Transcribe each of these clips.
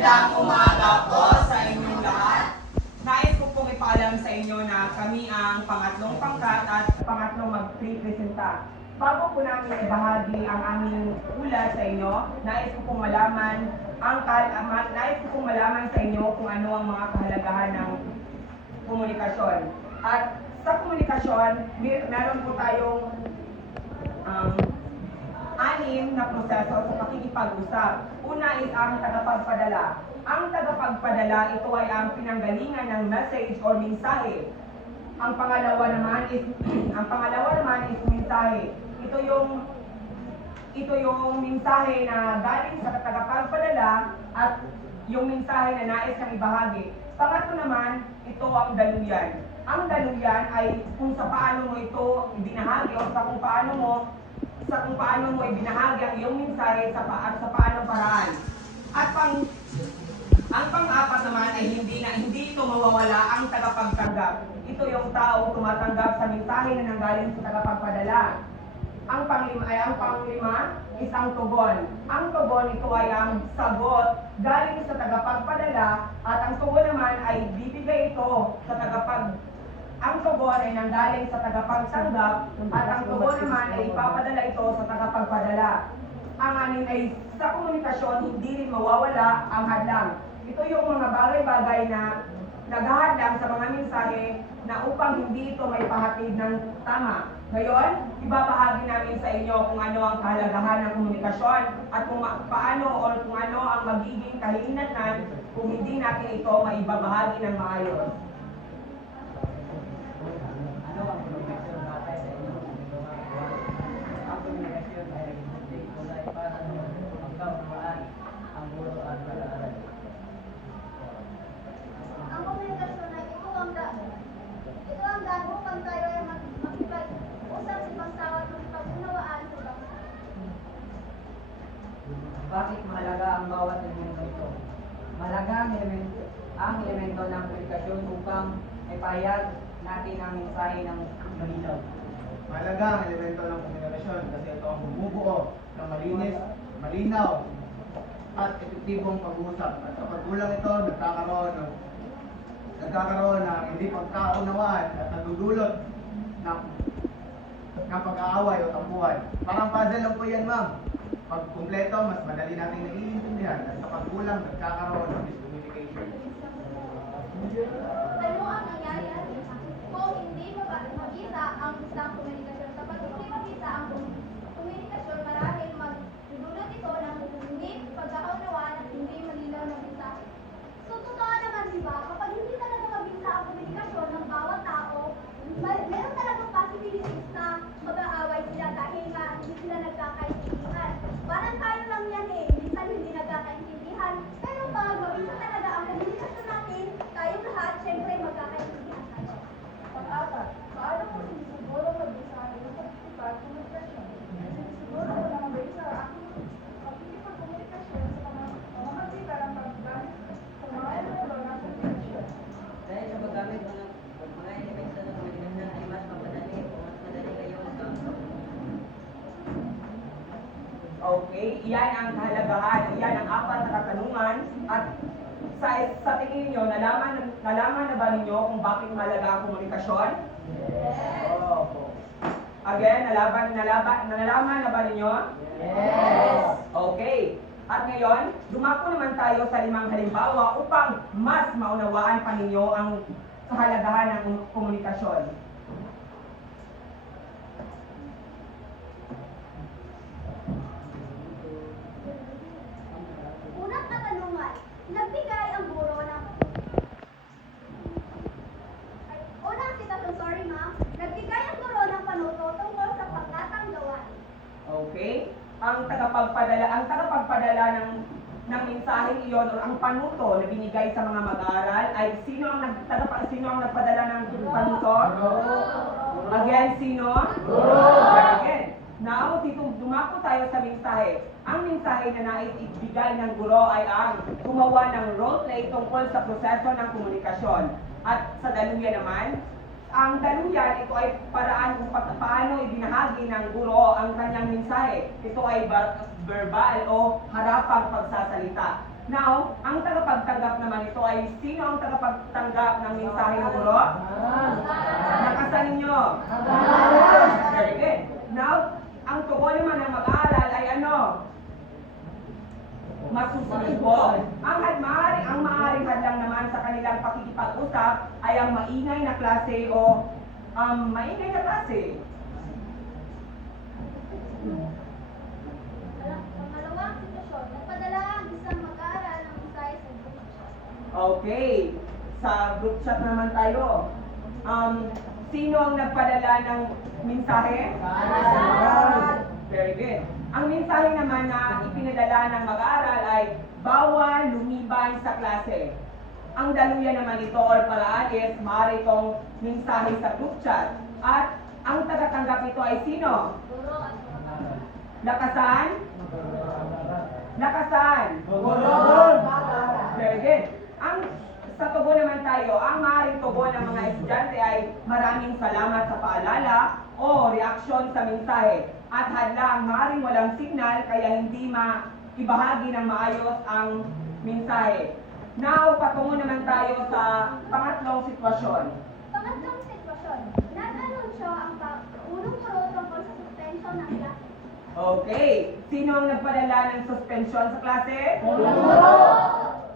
Magandang umaga po sa inyong lahat. Nais ko pong ipaalam sa inyo na kami ang pangatlong pangkat at pangatlong magpipresenta. Bago po namin ibahagi ang aming ulat sa inyo, nais ko pong malaman sa inyo kung ano ang mga kahalagahan ng komunikasyon. At sa komunikasyon, meron po tayong anim na proseso sa pakikipag-usap. Una is ang tagapagpadala. Ang tagapagpadala, ito ay ang pinanggalingan ng message or mensahe. Ang pangalawa naman is mensahe. Ito yung mensahe na galing sa tagapagpadala at yung mensahe na nais niyang ibahagi. Pangatlo naman, ito ang daluyan. Ang daluyan ay kung sa paano mo ito ibinahagi o sa kung paano mo ibinahagi ang iyong mensahe sa paanong paraan. At ang pang-apat naman ay hindi ito mawawala ang tagapagtanggap. Ito yung taong tumatanggap sa mensahe na nanggaling sa tagapagpadala. Ang panglima is ang tugon. Ang tugon, ito ay ang sagot galing sa tagapagpadala at ang tugon naman ay bibigay ito sa ang tugon ay nanggaling sa tagapagtanggap at ang tugon naman ay ipapadala ito sa tagapagpadala. Ang anim ay sa komunikasyon, hindi rin mawawala ang hadlang. Ito yung mga bagay-bagay na naghahadlang sa mga mensahe na upang hindi ito may pahatid ng tama. Ngayon, ibabahagi namin sa inyo kung ano ang kahalagahan ng komunikasyon at kung paano o kung ano ang magiging kahinatnan kung hindi natin ito maibabahagi ng maayos. Ano ang komunikasyon batay sa inyong ginagawa? Ang komunikasyon ay nagsisilbi kulay para magkaunawaan ang guro at pag-aaral. Ang komunikasyon ay ito ang daan upang tayo ay makipag-usap sa bangsawa at makipag-unawaan sa bangsa. Bakit mahalaga ang bawat elemento ito? Mahalaga ang elemento ng komunikasyon upang ipahayag natin ang mensahe ng malinaw. Mahalaga ang elemento ng komunikasyon kasi ito ang bumubuo ng malinis, malinaw, at epektibong pag-uusap. At kapag kulang ito, nagkakaroon ng hindi pagkaunawaan at nagdudulot ng pag-aaway o tampuhan. Parang puzzle lang po yan, ma'am. Pag kumpleto, mas madali natin naiintindihan at kapag kulang, nagkakaroon ng miscommunication. Ano ang nangyayari kung hindi makita ang isang komunikasyon? Kapag hindi makita ang komunikasyon, maraming magdudulot ito ng hindi pagkakaunawaan at hindi malinaw na mensahe. So, totoo naman, di ba? Kapag hindi talaga mabisa ang komunikasyon ng bawat tao, meron talagang possibilities na mag-aaway sila dahil nga hindi sila nagkakaintindihan. Parang tayo lang yan eh, minsan hindi nagkakaintindihan. Pero pag mabisa talaga ang komunikasyon natin, tayong lahat, syempre magkakaintindihan tayo. Pang-apat, paano mo sinisiguro mag-isa yung pagkikipag-komunikasyon? Sinisiguro ko na mag-isa ang pagkikipag-komunikasyon sa mga pamamagitan ng paggamit ng mga elemento ng komunikasyon. Dahil sa paggamit ng mga elemento ng komunikasyon ay mas mapadali o mas madali kayo magkausap. Okay, iyan ang kahalagahan, iyan ang apat na katanungan at sa tingin niyo, nalaman na ba ninyo kung bakit mahalaga ang komunikasyon? Opo. Again, nalaman na ba ninyo? Yes! Okay. At ngayon, dumako naman tayo sa 5 halimbawa upang mas maunawaan pa ninyo ang kahalagahan ng komunikasyon. Unang katanungan, nagbigay ang guro ng nagbigay ang guro ng panuto tungkol sa panglatang gawain. Okay? Ang tagapagpadala ng mensaheng iyon o ang panuto na binigay sa mga mag-aaral ay sino ang nagpadala ng panuto? Again, sino? Again. Now, dumako tayo sa mensahe. Ang mensahe na nais ibigay ng guro ay ang gumawa ng role play tungkol sa proseso ng komunikasyon. At sa daluyan naman, ang daluyan, ito ay paraan kung paano ibinahagi ng guro ang kanyang mensahe. Ito ay verbal o harapang pagsasalita. Now, ang tagapagtanggap naman ito ay sino ang tagapagtanggap ng mensahe ng guro? Nakasan ninyo? Very good. Now, ang tugon naman ng mag-aaral ay ano? Masusubo. Ang maaaring hadlang naman sa kanilang pakikipag-usap ay ang maingay na klase o maingay na klase. Pangalawang sitwasyon, nagpadala ang isang mag-aaral ng mensahe sa group chat. Okay. Sa group chat naman tayo. Sino ang nagpadala ng mensahe? Very good. Ang mensahe naman na ipinadala ng mag-aaral ay bawal lumiban sa klase. Ang daluyan naman ito or paraan is maaari itong mensahe sa group chat. At ang tagatanggap nito ay sino? Guro at mga Lakasan? Lakasan? Very good. Sa tugon naman tayo, ang maaaring tugon ng mga estudyante ay maraming salamat sa paalala o reaksyon sa mensahe. At hadlang maaaring walang signal kaya hindi maibahagi ng maayos ang mensahe. Now, patungo naman tayo sa pangatlong sitwasyon. Pangatlong sitwasyon, nag-anunsyo ang unang guro tungkol sa suspension ng klase. Okay. Sino ang nagpadala ng suspension sa klase?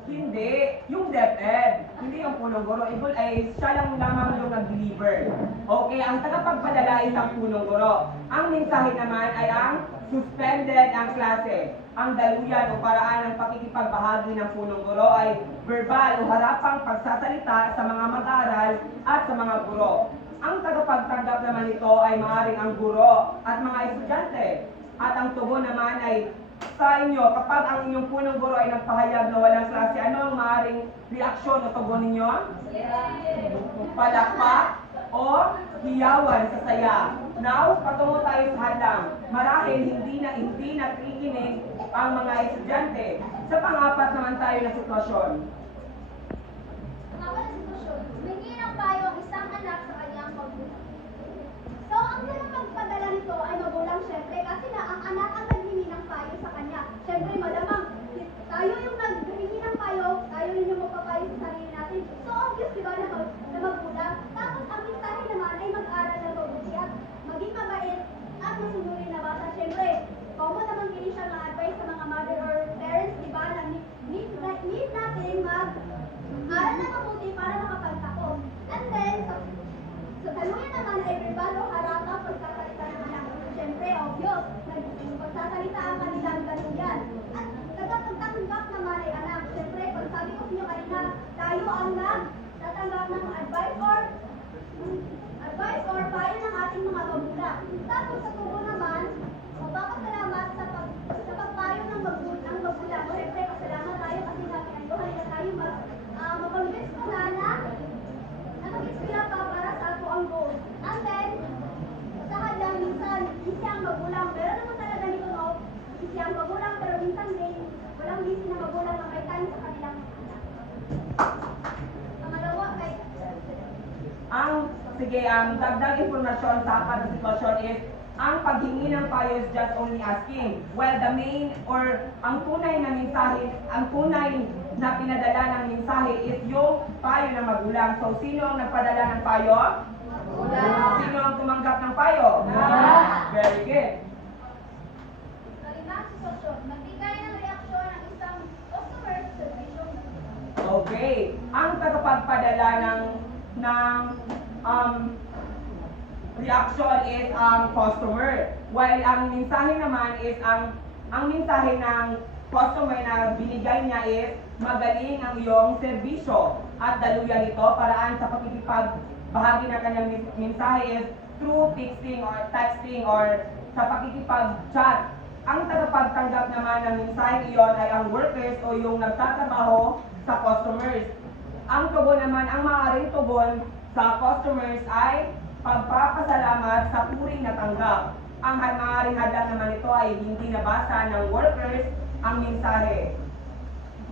Hindi. Yung DepEd. Hindi yung punong guro. Ibig ay siya lang lamang yung nag-deliver. Okay. Ang tagapagpadala ay ang punong guro. Ang mensahe naman ay ang suspended ang klase. Ang daluyan o paraan ng pakikipagbahagi ng punong guro ay verbal o harapang pagsasalita sa mga mag-aaral at sa mga guro. Ang tagapagtanggap naman nito ay maaaring ang guro at mga estudyante. At ang tugon naman ay sa inyo, kapag ang inyong punong guro ay nagpahayag na walang klase, ano ang maaaring reaksyon o tugon ninyo? Palakpak o hiyawan sa saya. Now, patungo tayo sa hadlang. Marahil hindi nakikinig ang mga estudyante. Sa pang-apat naman tayo na sitwasyon. Pangapat na sitwasyon, humingi ng payo ang isang anak sa kanyang magulang. So, ang tagapagpadala nito ay magulang syempre kasi na ang anak ang naghingi ng payo sa kanya. Syempre, malamang tayo yung naghingi ng payo, tayo rin yung magpapayo sa sarili natin. So, obvious, di ba, na magulang. Tapos, ang mensahe naman ay mag-aral ng mabuti at maging mabait at masunurin na bata. Syempre, common naman din siya ng advice sa mga mother or parents, di ba, na need natin mag-aral na mabuti para makapagtapos. And then, sa daluyan naman ay verbal o harapang pagsasalita ng anak. Syempre, obvious, pagsasalita ang kanilang daluyan. At nagpagtanggap naman ay anak. Syempre, pag sabi ko sa inyo kanina, tayo ang nagtatanggap ng advice or payo ng ating mga magulang. Tapos sa tubo naman, magpapasalamat sa pagpayo ng magulang. Syempre, pasalamat tayo kasi napinanduhan nila tayo mapag-invest ko na nakag-inspira pa para sa ako ang goal. And then, sa hadlang minsan, easy ang magulang. Pero naman talaga nito, no? Easy ang magulang, pero minsan din, walang easy na magulang na may time sa kanilang anak. Pangalawa, Dagdag informasyon sa apat na sitwasyon is, ang paghingi ng payo is just only asking. Well, the main or ang tunay na mensahe, ang tunay na pinadala ng mensahe is yung payo ng magulang. So, sino ang nagpadala ng payo? magulang. Sino ang tumanggap ng payo? Very good. Kalimang sitwasyon, magbigay ng reaksyon ng isang customer sa servisyo. Okay. Ang tagapagpadala ng reaction is ang customer. While ang mensahe naman is ang mensahe ng customer na binigay niya is magaling ang iyong serbisyo. At daluyan ito paraan sa pakikipagbahagi ng kanyang mensahe is through texting or sa pakikipag-chat. Ang tagapagtanggap naman ng mensahe iyon ay ang workers o yung nagtatrabaho sa customers. Ang tugon naman, ang maaaring tugon sa customers ay pagpapasalamat sa puring natanggap. Ang maaaring hadlang naman ito ay hindi nabasa ng workers ang mensahe.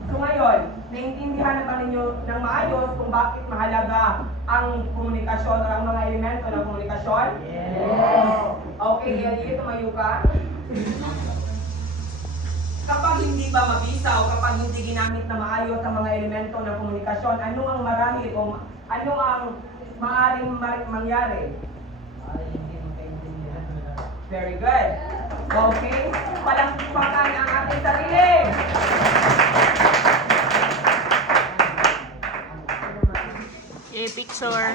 So ngayon, naiintindihan na ba ninyo ng maayos kung bakit mahalaga ang komunikasyon o ang mga elemento ng komunikasyon? Yes! Okay, Eli, tumayo ka. Kapag hindi ba mabisa o kapag hindi ginamit na maayos ang mga elemento ng komunikasyon, ano ang marahil o ano ang maaaring mangyari? Ay, hindi magkaintindihan. Very good. Okay? Palakpakan ang ating sarili. Okay, picture.